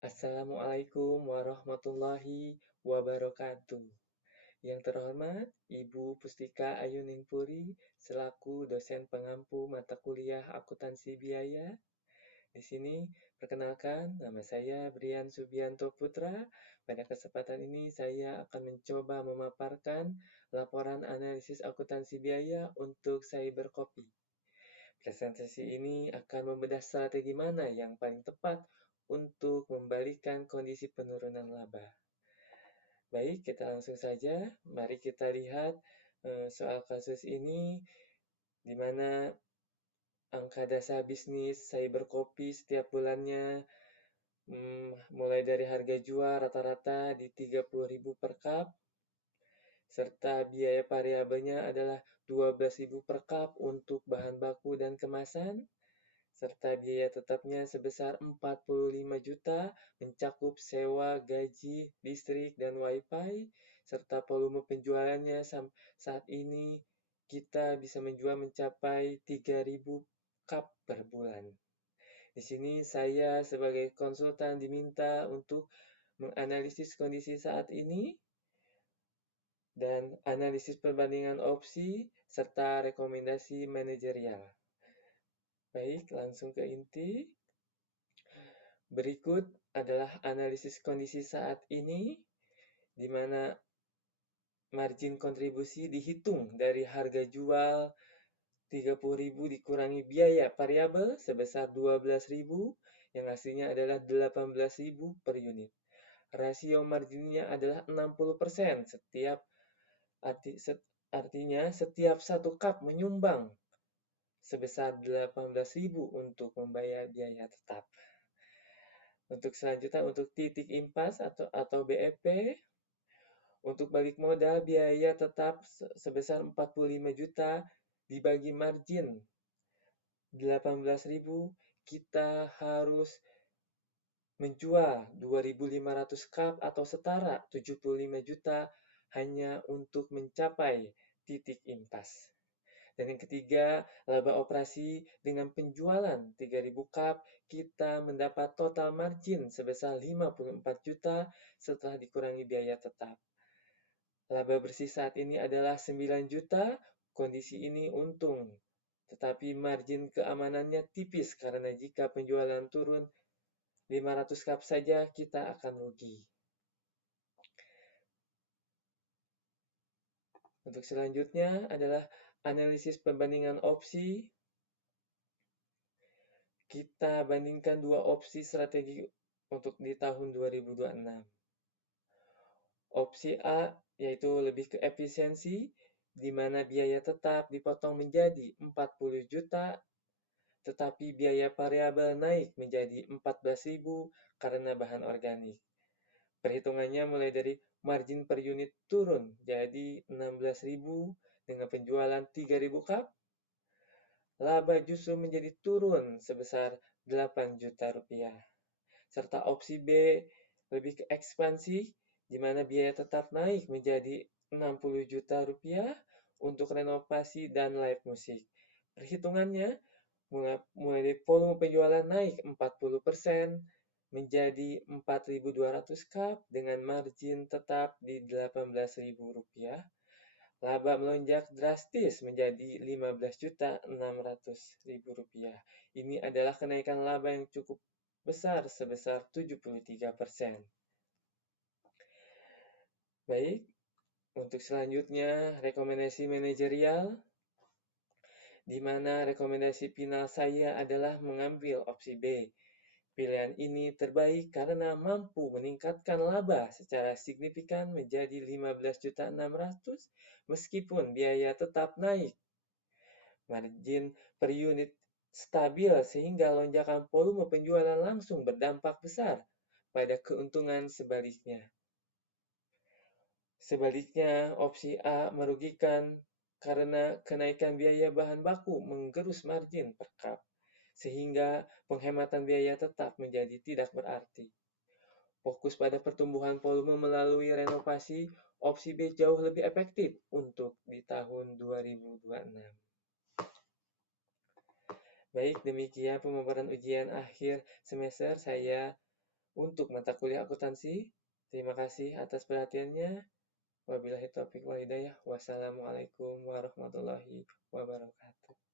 Assalamualaikum warahmatullahi wabarakatuh. Yang terhormat, Ibu Pustika Ayu Ningpuri, selaku dosen pengampu mata kuliah akuntansi biaya. Di sini, perkenalkan, nama saya Brian Subianto Putra. Pada kesempatan ini, saya akan mencoba memaparkan laporan analisis akuntansi biaya untuk Cybercopy. Presentasi ini akan membedah strategi mana yang paling tepat untuk membalikan kondisi penurunan laba. Baik, kita langsung saja. Mari kita lihat soal kasus ini, di mana angka dasar bisnis Cybercopy setiap bulannya mulai dari harga jual rata-rata di 30.000 per cup, serta biaya variabelnya adalah 12.000 per cup untuk bahan baku dan kemasan, serta biaya tetapnya sebesar 45 juta mencakup sewa, gaji, listrik, dan wifi, serta volume penjualannya saat ini kita bisa menjual mencapai 3.000 cup per bulan. Di sini saya sebagai konsultan diminta untuk menganalisis kondisi saat ini dan analisis perbandingan opsi serta rekomendasi manajerial. Baik, langsung ke inti. Berikut adalah analisis kondisi saat ini, di mana margin kontribusi dihitung dari harga jual 30.000 dikurangi biaya variabel sebesar 12.000, yang hasilnya adalah 18.000 per unit. Rasio marginnya adalah 60%, artinya setiap satu cup menyumbang sebesar 18.000 untuk membayar biaya tetap. Untuk selanjutnya, untuk titik impas atau BEP, untuk balik modal biaya tetap sebesar 45 juta dibagi margin 18.000, kita harus menjual 2.500 cup atau setara 75 juta hanya untuk mencapai titik impas. Dan yang ketiga, laba operasi dengan penjualan 3.000 cup, kita mendapat total margin sebesar 54 juta setelah dikurangi biaya tetap. Laba bersih saat ini adalah 9 juta, kondisi ini untung. Tetapi margin keamanannya tipis karena jika penjualan turun 500 cup saja, kita akan rugi. Untuk selanjutnya adalah analisis perbandingan opsi. Kita bandingkan dua opsi strategi untuk di tahun 2026. Opsi A yaitu lebih ke efisiensi, di mana biaya tetap dipotong menjadi 40 juta, tetapi biaya variabel naik menjadi 14.000 karena bahan organik. Perhitungannya mulai dari margin per unit turun jadi 16.000 dengan penjualan 3.000 cup. Laba justru menjadi turun sebesar 8 juta rupiah. Serta opsi B lebih ke ekspansi, di mana biaya tetap naik menjadi 60 juta rupiah untuk renovasi dan live musik. Perhitungannya mulai dari volume penjualan naik 40% menjadi 4.200 cup dengan margin tetap di 18.000 rupiah. Laba melonjak drastis menjadi 15.600.000 rupiah. Ini adalah kenaikan laba yang cukup besar sebesar 73%. Baik, untuk selanjutnya rekomendasi manajerial, di mana rekomendasi final saya adalah mengambil opsi B. Pilihan ini terbaik karena mampu meningkatkan laba secara signifikan menjadi 15.600.000 meskipun biaya tetap naik. Margin per unit stabil sehingga lonjakan volume penjualan langsung berdampak besar pada keuntungan sebaliknya. Sebaliknya, opsi A merugikan karena kenaikan biaya bahan baku menggerus margin per cup, sehingga penghematan biaya tetap menjadi tidak berarti. Fokus pada pertumbuhan volume melalui renovasi, opsi B jauh lebih efektif untuk di tahun 2026. Baik, demikian pemaparan ujian akhir semester saya untuk mata kuliah akuntansi. Terima kasih atas perhatiannya. Wabillahi taufiq wal hidayah. Wassalamualaikum warahmatullahi wabarakatuh.